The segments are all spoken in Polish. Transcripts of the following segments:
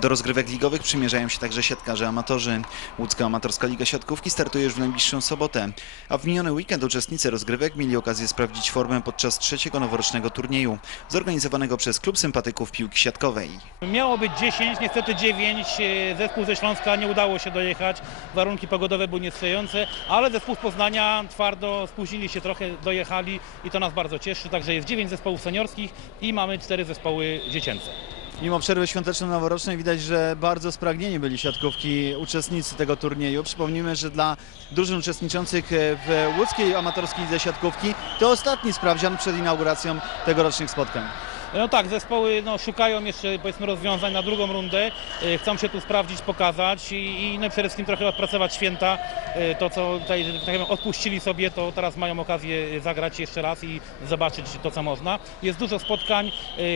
Do rozgrywek ligowych przymierzają się także siatkarze amatorzy. Łódzka Amatorska Liga Siatkówki startuje już w najbliższą sobotę, a w miniony weekend uczestnicy rozgrywek mieli okazję sprawdzić formę podczas trzeciego noworocznego turnieju, zorganizowanego przez Klub Sympatyków Piłki Siatkowej. Miało być 10, niestety 9. E, Zespół ze Śląska nie udało się dojechać. Warunki pogodowe były niesprzyjające, ale zespół z Poznania twardo spóźnili się trochę, dojechali i to nas bardzo cieszy. Także jest 9 zespołów seniorskich i mamy 4 zespoły dziecięce. Mimo przerwy świąteczno-noworocznej widać, że bardzo spragnieni byli siatkówki uczestnicy tego turnieju. Przypomnijmy, że dla drużyn uczestniczących w łódzkiej amatorskiej lidze siatkówki to ostatni sprawdzian przed inauguracją tegorocznych spotkań. No tak, zespoły no, szukają jeszcze powiedzmy rozwiązań na drugą rundę. E, Chcą się tu sprawdzić, pokazać i, i no, przede wszystkim trochę odpracować święta. E, To co tutaj tak odpuścili sobie, to teraz mają okazję zagrać jeszcze raz i zobaczyć to co można. Jest dużo spotkań.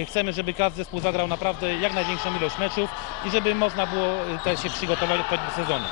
Chcemy, żeby każdy zespół zagrał naprawdę jak największą ilość meczów i żeby można było też się przygotować do sezonu.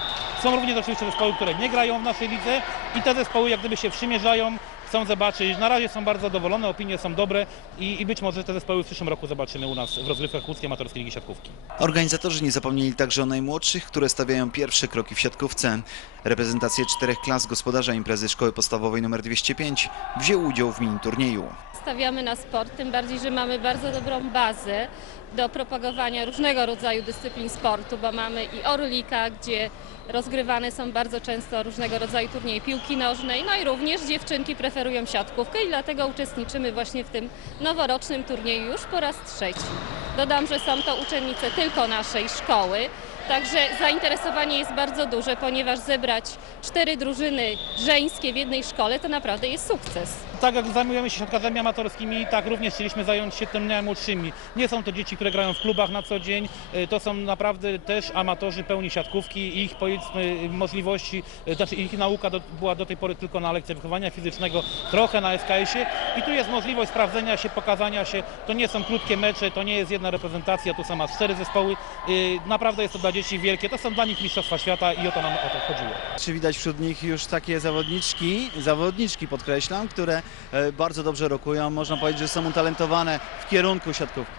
Są również oczywiście zespoły, które nie grają w naszej lidze i te zespoły jak gdyby się przymierzają, chcą zobaczyć. Na razie są bardzo zadowolone, opinie są dobre i, i być może te zespoły w przyszłym roku zobaczymy u nas w rozgrywkach łódzkiej amatorskiej ligi siatkówki. Organizatorzy nie zapomnieli także o najmłodszych, które stawiają pierwsze kroki w siatkówce. Reprezentacje czterech klas gospodarza imprezy Szkoły Podstawowej nr 205 wzięły udział w mini turnieju. Stawiamy na sport, tym bardziej, że mamy bardzo dobrą bazę do propagowania różnego rodzaju dyscyplin sportu, bo mamy i Orlika, gdzie rozgrywane są bardzo często różnego rodzaju turnieje piłki nożnej, no i również dziewczynki preferują siatkówkę i dlatego uczestniczymy właśnie w tym noworocznym turnieju już po raz trzeci. Dodam, że są to uczennice tylko naszej szkoły, Także zainteresowanie jest bardzo duże, ponieważ zebrać cztery drużyny żeńskie w jednej szkole to naprawdę jest sukces. Tak jak zajmujemy się siatkarzami amatorskimi, tak również chcieliśmy zająć się tym najmłodszymi. Nie są to dzieci, które grają w klubach na co dzień, y, to są naprawdę też amatorzy pełni siatkówki. Ich powiedzmy możliwości, y, znaczy ich nauka do, była do tej pory tylko na lekcjach wychowania fizycznego, trochę na SKS-ie i tu jest możliwość sprawdzenia się, pokazania się. To nie są krótkie mecze, to nie jest jedna reprezentacja, tu są aż cztery zespoły. Y, Naprawdę jest to dla dzieci wielkie, to są dla nich mistrzostwa świata i o to nam o to chodziło. Czy widać wśród nich już takie zawodniczki, zawodniczki podkreślam, które e, bardzo dobrze rokują, można powiedzieć, że są utalentowane w kierunku siatkówki.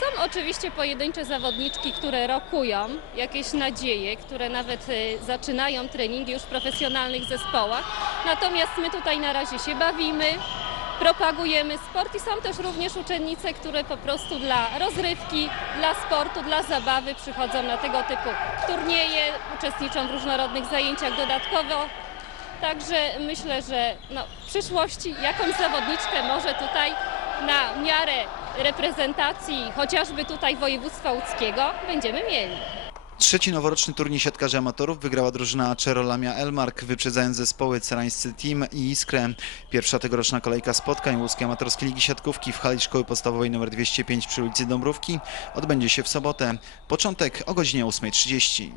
Są oczywiście pojedyncze zawodniczki, które rokują, jakieś nadzieje, które nawet y, zaczynają treningi już w profesjonalnych zespołach. Natomiast my tutaj na razie się bawimy, propagujemy sport i są też również uczennice, które po prostu dla rozrywki, dla sportu, dla zabawy przychodzą na tego typu turnieje, uczestniczą w różnorodnych zajęciach dodatkowo. Także myślę, że no, w przyszłości jakąś zawodniczkę może tutaj na miarę reprezentacji chociażby tutaj województwa łódzkiego będziemy mieli. Trzeci noworoczny turniej siatkarzy amatorów wygrała drużyna Czerolamia Elmark, wyprzedzając zespoły Cerańscy Team i Iskrę. Pierwsza tegoroczna kolejka spotkań Łódzkiej Amatorskiej Ligi Siatkówki w hali Szkoły Podstawowej nr 205 przy ulicy Dąbrówki odbędzie się w sobotę. Początek o godzinie 8.30.